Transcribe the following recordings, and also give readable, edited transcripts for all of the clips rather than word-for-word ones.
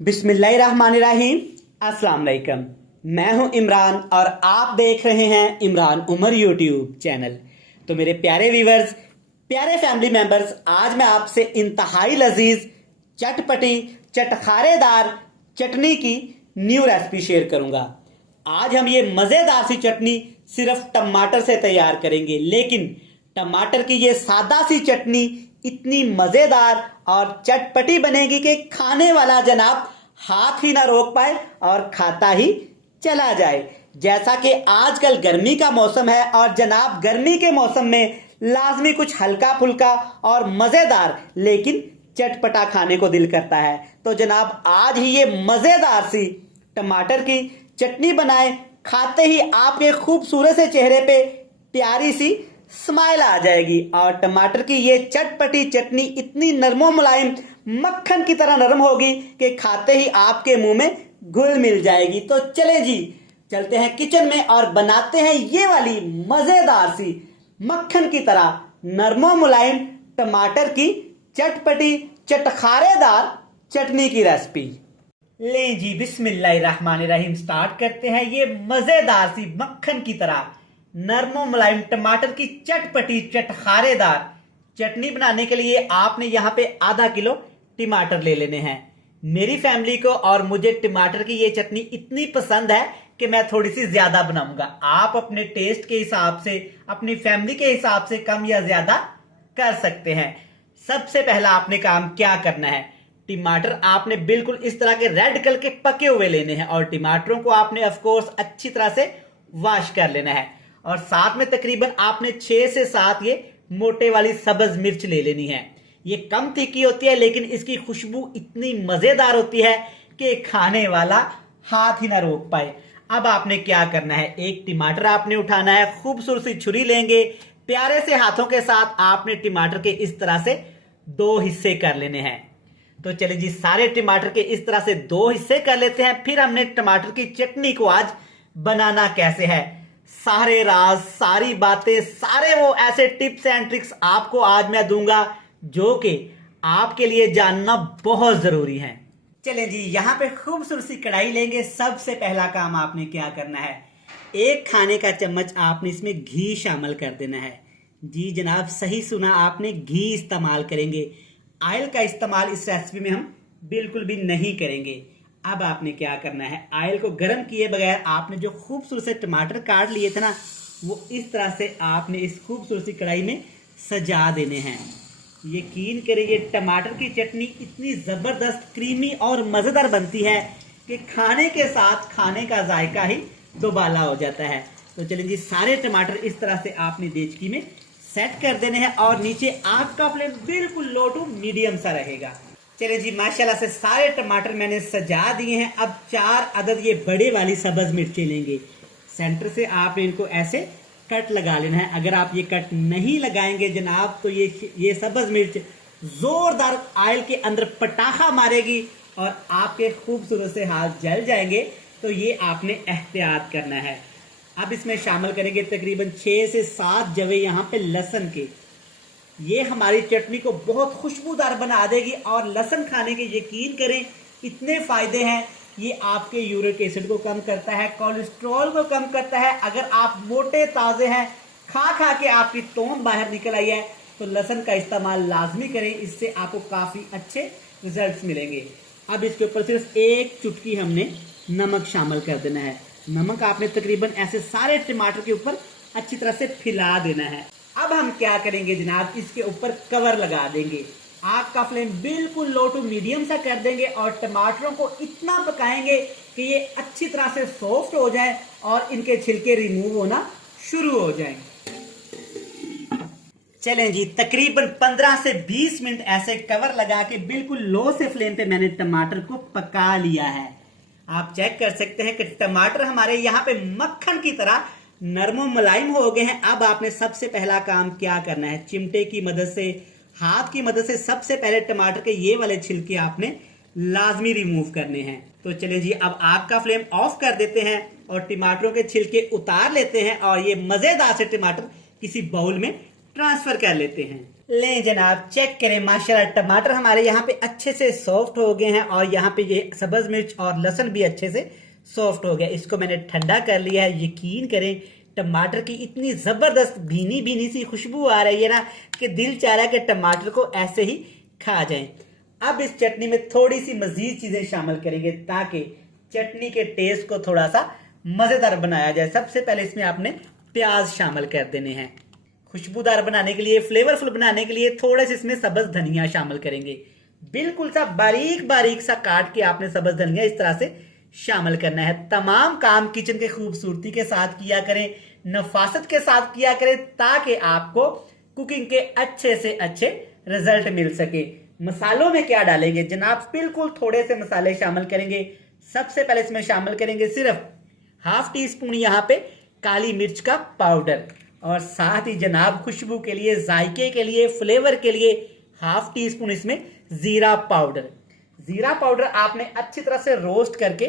बिस्मिल्लाहिर्रहमानिर्रहीम। अस्सलाम वालेकुम। मैं हूं इमरान और आप देख रहे हैं इमरान उमर यूट्यूब चैनल। तो मेरे प्यारे व्यूवर्स, प्यारे फैमिली मेंबर्स, आज मैं आपसे इंतहाई लजीज चटपटी चटखारेदार चटनी की न्यू रेसिपी शेयर करूंगा। आज हम ये मज़ेदार सी चटनी सिर्फ टमाटर से तैयार करेंगे, लेकिन टमाटर की ये सादा सी चटनी इतनी मज़ेदार और चटपटी बनेगी कि खाने वाला जनाब हाथ ही ना रोक पाए और खाता ही चला जाए। जैसा कि आजकल गर्मी का मौसम है और जनाब गर्मी के मौसम में लाजमी कुछ हल्का फुल्का और मज़ेदार लेकिन चटपटा खाने को दिल करता है। तो जनाब आज ही ये मज़ेदार सी टमाटर की चटनी बनाएं, खाते ही आपके खूबसूरत से चेहरे पे प्यारी सी स्माइल आ जाएगी। और टमाटर की ये चटपटी चटनी इतनी नरमो मुलायम मक्खन की तरह नरम होगी कि खाते ही आपके मुंह में घुल मिल जाएगी। तो चले जी, चलते हैं किचन में और बनाते हैं ये वाली मजेदार सी मक्खन की तरह नरमो मुलायम टमाटर की चटपटी चटखारेदार चटनी की रेसिपी। ले जी, बिस्मिल्लाहिर्रहमानिर्रहीम। स्टार्ट करते हैं ये मजेदार सी मक्खन की तरह नरमो मुलायम टमाटर की चटपटी चटखारेदार चटनी बनाने के लिए आपने यहाँ पे आधा किलो टमाटर ले लेने हैं। मेरी फैमिली को और मुझे टमाटर की ये चटनी इतनी पसंद है कि मैं थोड़ी सी ज्यादा बनाऊंगा। आप अपने टेस्ट के हिसाब से, अपनी फैमिली के हिसाब से कम या ज्यादा कर सकते हैं। सबसे पहला आपने काम क्या करना है, टमाटर आपने बिल्कुल इस तरह के रेड कलर के पके हुए लेने हैं और टमाटरों को आपने ऑफ कोर्स अच्छी तरह से वॉश कर लेना है। और साथ में तकरीबन आपने 6 से 7 ये मोटे वाली सब्ज मिर्च ले लेनी है। ये कम तीखी होती है लेकिन इसकी खुशबू इतनी मजेदार होती है कि खाने वाला हाथ ही ना रोक पाए। अब आपने क्या करना है, एक टमाटर आपने उठाना है, खूबसूरत सी छुरी लेंगे, प्यारे से हाथों के साथ आपने टमाटर के इस तरह से 2 हिस्से कर लेने हैं। तो चलिए जी, सारे टमाटर के इस तरह से 2 हिस्से कर लेते हैं। फिर हमने टमाटर की चटनी को आज बनाना कैसे है, सारे राज, सारी बातें, सारे वो ऐसे टिप्स एंड ट्रिक्स आपको आज मैं दूंगा जो कि आपके लिए जानना बहुत जरूरी है। चलें जी, यहां पे खूबसूरत सी कढ़ाई लेंगे। सबसे पहला काम आपने क्या करना है, 1 खाने का चम्मच आपने इसमें घी शामिल कर देना है। जी जनाब, सही सुना आपने, घी इस्तेमाल करेंगे। ऑयल का इस्तेमाल इस रेसिपी में हम बिल्कुल भी नहीं करेंगे। अब आपने क्या करना है, ऑयल को गर्म किए बगैर आपने जो खूबसूरत से टमाटर काट लिए थे ना, वो इस तरह से आपने इस खूबसूरत सी कढ़ाई में सजा देने हैं। यकीन करिए ये टमाटर की चटनी इतनी ज़बरदस्त, क्रीमी और मज़ेदार बनती है कि खाने के साथ खाने का जायका ही दोबाला हो जाता है। तो चलिए जी, सारे टमाटर इस तरह से आपने देचकी में सेट कर देने हैं और नीचे आग का फ्लेम बिल्कुल लो टू मीडियम सा रहेगा। चलिए जी, माशाल्लाह से सारे टमाटर मैंने सजा दिए हैं। अब 4 अदद ये बड़े वाली सब्ज मिर्चें लेंगे। सेंटर से आपने इनको ऐसे कट लगा लेना है। अगर आप ये कट नहीं लगाएंगे जनाब तो ये सब्ज मिर्च जोरदार ऑयल के अंदर पटाखा मारेगी और आपके खूबसूरत से हाथ जल जाएंगे। तो ये आपने एहतियात करना है। अब इसमें शामिल करेंगे तकरीबन 6 से 7 जवे यहाँ पे लहसुन के। ये हमारी चटनी को बहुत खुशबूदार बना देगी और लहसुन खाने के यकीन करें इतने फायदे हैं। ये आपके यूरिक एसिड को कम करता है, कोलेस्ट्रॉल को कम करता है। अगर आप मोटे ताजे हैं, खा खा के आपकी तोंद बाहर निकल आई है, तो लहसुन का इस्तेमाल लाजमी करें, इससे आपको काफ़ी अच्छे रिजल्ट्स मिलेंगे। अब इसके ऊपर सिर्फ 1 चुटकी हमने नमक शामिल कर देना है। नमक आपने तकरीबन ऐसे सारे टमाटर के ऊपर अच्छी तरह से फैला देना है। अब हम क्या करेंगे जनाब, इसके ऊपर कवर लगा देंगे। आग का फ्लेम बिल्कुल लो टू मीडियम सा कर देंगे और टमाटरों को इतना पकाएंगे कि ये अच्छी तरह से सॉफ्ट हो जाए और इनके छिलके रिमूव होना शुरू हो जाएं। चलें जी, तकरीबन 15 से 20 मिनट ऐसे कवर लगा के बिल्कुल लो से फ्लेम पे मैंने टमाटर को पका लिया है। आप चेक कर सकते हैं कि टमाटर हमारे यहाँ पे मक्खन की तरह नरमो मुलायम हो गए हैं। अब आपने सबसे पहला काम क्या करना है, चिमटे की मदद से, हाथ की मदद से सबसे पहले टमाटर के ये वाले छिलके आपने लाजमी रिमूव करने हैं। तो चलिए जी, अब आग का फ्लेम ऑफ कर देते हैं और टमाटरों के छिलके उतार लेते हैं और ये मजेदार से टमाटर किसी बाउल में ट्रांसफर कर लेते हैं। लें जनाब, चेक करें माशाल्लाह टमाटर हमारे यहाँ पे अच्छे से सॉफ्ट हो गए हैं और यहाँ पे ये सब्ज मिर्च और लहसुन भी अच्छे से सॉफ्ट हो गया। इसको मैंने ठंडा कर लिया है। यकीन करें टमाटर की इतनी ज़बरदस्त भीनी भीनी सी खुशबू आ रही है ना कि दिल चाह रहा है कि टमाटर को ऐसे ही खा जाएं। अब इस चटनी में थोड़ी सी मज़ीद चीज़ें शामिल करेंगे ताकि चटनी के टेस्ट को थोड़ा सा मज़ेदार बनाया जाए। सबसे पहले इसमें आपने प्याज शामिल कर देने हैं। खुशबूदार बनाने के लिए, फ्लेवरफुल बनाने के लिए थोड़ा सा इसमें सब्ज धनिया शामिल करेंगे। बिल्कुल सा बारीक बारीक सा काट के आपने सब्ज धनिया इस तरह से शामिल करना है। तमाम काम किचन के खूबसूरती के साथ किया करें, नफासत के साथ किया करें ताकि आपको कुकिंग के अच्छे से अच्छे रिजल्ट मिल सके। मसालों में क्या डालेंगे जनाब, बिल्कुल थोड़े से मसाले शामिल करेंगे। सबसे पहले इसमें शामिल करेंगे सिर्फ हाफ टी स्पून यहाँ पे काली मिर्च का पाउडर और साथ ही जनाब खुशबू के लिए, जायके के लिए, फ्लेवर के लिए हाफ टी स्पून इसमें जीरा पाउडर। जीरा पाउडर आपने अच्छी तरह से रोस्ट करके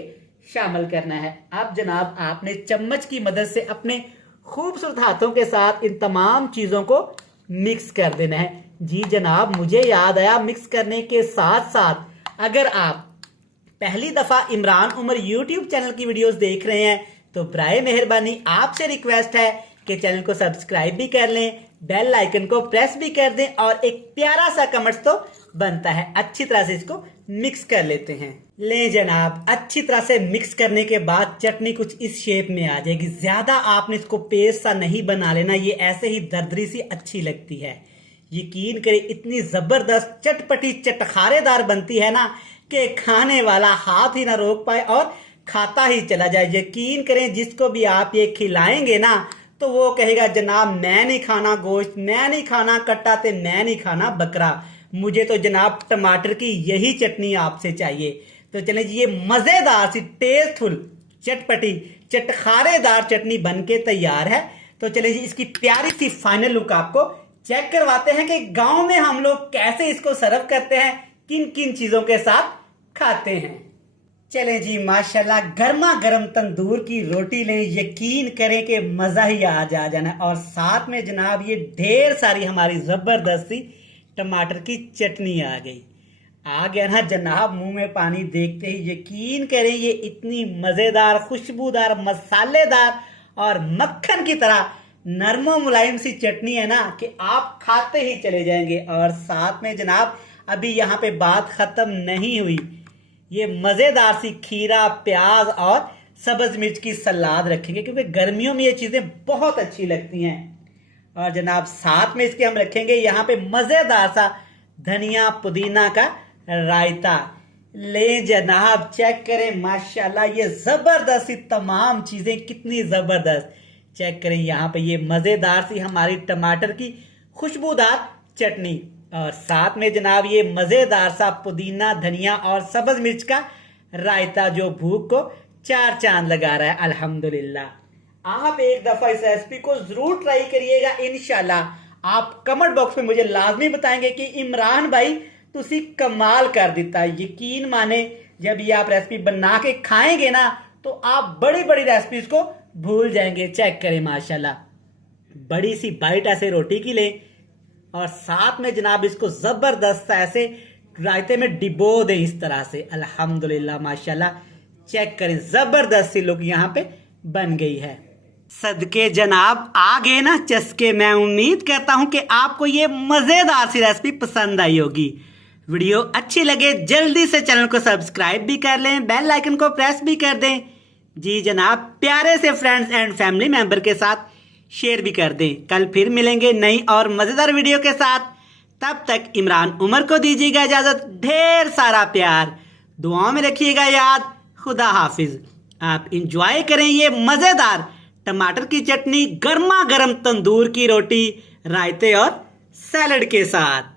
शामिल करना है। अब जनाब आपने चम्मच की मदद से अपने खूबसूरत हाथों के साथ इन तमाम चीज़ों को मिक्स कर देना है। जी जनाब, मुझे याद आया, मिक्स करने के साथ साथ अगर आप पहली दफ़ा इमरान उमर यूट्यूब चैनल की वीडियोस देख रहे हैं तो बराए मेहरबानी आपसे रिक्वेस्ट है कि चैनल को सब्सक्राइब भी कर लें, बेल आइकन को प्रेस भी कर दें और एक प्यारा सा कमेंट्स तो बनता है। अच्छी तरह से इसको मिक्स कर लेते हैं। ले जनाब, अच्छी तरह से मिक्स करने के बाद चटनी कुछ इस शेप में आ जाएगी। ज्यादा आपने इसको पेस्ट सा नहीं बना लेना, ये ऐसे ही दरदरी सी अच्छी लगती है। यकीन करें इतनी जबरदस्त चटपटी चटखारेदार बनती है ना कि खाने वाला हाथ ही ना रोक पाए और खाता ही चला जाए। यकीन करें जिसको भी आप ये खिलाएंगे ना तो वो कहेगा जनाब मैं नहीं खाना गोश्त, मैं नहीं खाना कट्टा, ते मैं नहीं खाना बकरा, मुझे तो जनाब टमाटर की यही चटनी आपसे चाहिए। तो चलें जी, ये मज़ेदार सी टेस्टफुल चटपटी चटखारेदार चटनी बनके तैयार है। तो चलें जी, इसकी प्यारी सी फाइनल लुक आपको चेक करवाते हैं कि गांव में हम लोग कैसे इसको सर्व करते हैं, किन किन चीज़ों के साथ खाते हैं। चलें जी, माशाल्लाह गर्मा गर्म तंदूर की रोटी लें, यकीन करें कि मज़ा ही आ जाना। और साथ में जनाब ये ढेर सारी हमारी ज़बरदस्त सी टमाटर की चटनी आ गया ना जनाब, मुंह में पानी देखते ही। यकीन करें ये इतनी मज़ेदार, खुशबूदार, मसालेदार और मक्खन की तरह नरमो मुलायम सी चटनी है ना कि आप खाते ही चले जाएंगे। और साथ में जनाब अभी यहाँ पे बात ख़त्म नहीं हुई, ये मज़ेदार सी खीरा, प्याज और सब्ज मिर्च की सलाद रखेंगे क्योंकि गर्मियों में ये चीज़ें बहुत अच्छी लगती हैं। और जनाब साथ में इसके हम रखेंगे यहाँ पे मज़ेदार सा धनिया पुदीना का रायता। ले जनाब, चेक करें माशाल्लाह ये ज़बरदस्त सी तमाम चीज़ें कितनी ज़बरदस्त। चेक करें यहाँ पे ये मज़ेदार सी हमारी टमाटर की खुशबूदार चटनी और साथ में जनाब ये मज़ेदार सा पुदीना, धनिया और सब्ज मिर्च का रायता जो भूख को चार चांद लगा रहा है। अल्हम्दुलिल्लाह, आप एक दफ़ा इस रेसिपी को ज़रूर ट्राई करिएगा। इंशाल्लाह आप कमेंट बॉक्स में मुझे लाजमी बताएंगे कि इमरान भाई तुसी कमाल कर दिता। यकीन माने जब ये आप रेसिपी बना के खाएंगे ना तो आप बड़ी बड़ी रेसिपीज को भूल जाएंगे। चेक करें माशाल्लाह, बड़ी सी बाइट ऐसे रोटी की लें और साथ में जनाब इसको ज़बरदस्त ऐसे रायते में डिबो दें इस तरह से। अल्हम्दुलिल्लाह माशाल्लाह, चेक करें ज़बरदस्त सी लुक यहाँ पे बन गई है। सदके जनाब आ गए ना चस्के। मैं उम्मीद करता हूँ कि आपको ये मज़ेदार सी रेसिपी पसंद आई होगी। वीडियो अच्छी लगे जल्दी से चैनल को सब्सक्राइब भी कर लें, बेल आइकन को प्रेस भी कर दें। जी जनाब, प्यारे से फ्रेंड्स एंड फैमिली मेंबर के साथ शेयर भी कर दें। कल फिर मिलेंगे नई और मज़ेदार वीडियो के साथ। तब तक इमरान उमर को दीजिएगा इजाज़त। ढेर सारा प्यार, दुआओं में रखिएगा याद। खुदा हाफिज। आप इंजॉय करें ये मज़ेदार टमाटर की चटनी, गर्मा गर्म तंदूर की रोटी, रायते और सैलड के साथ।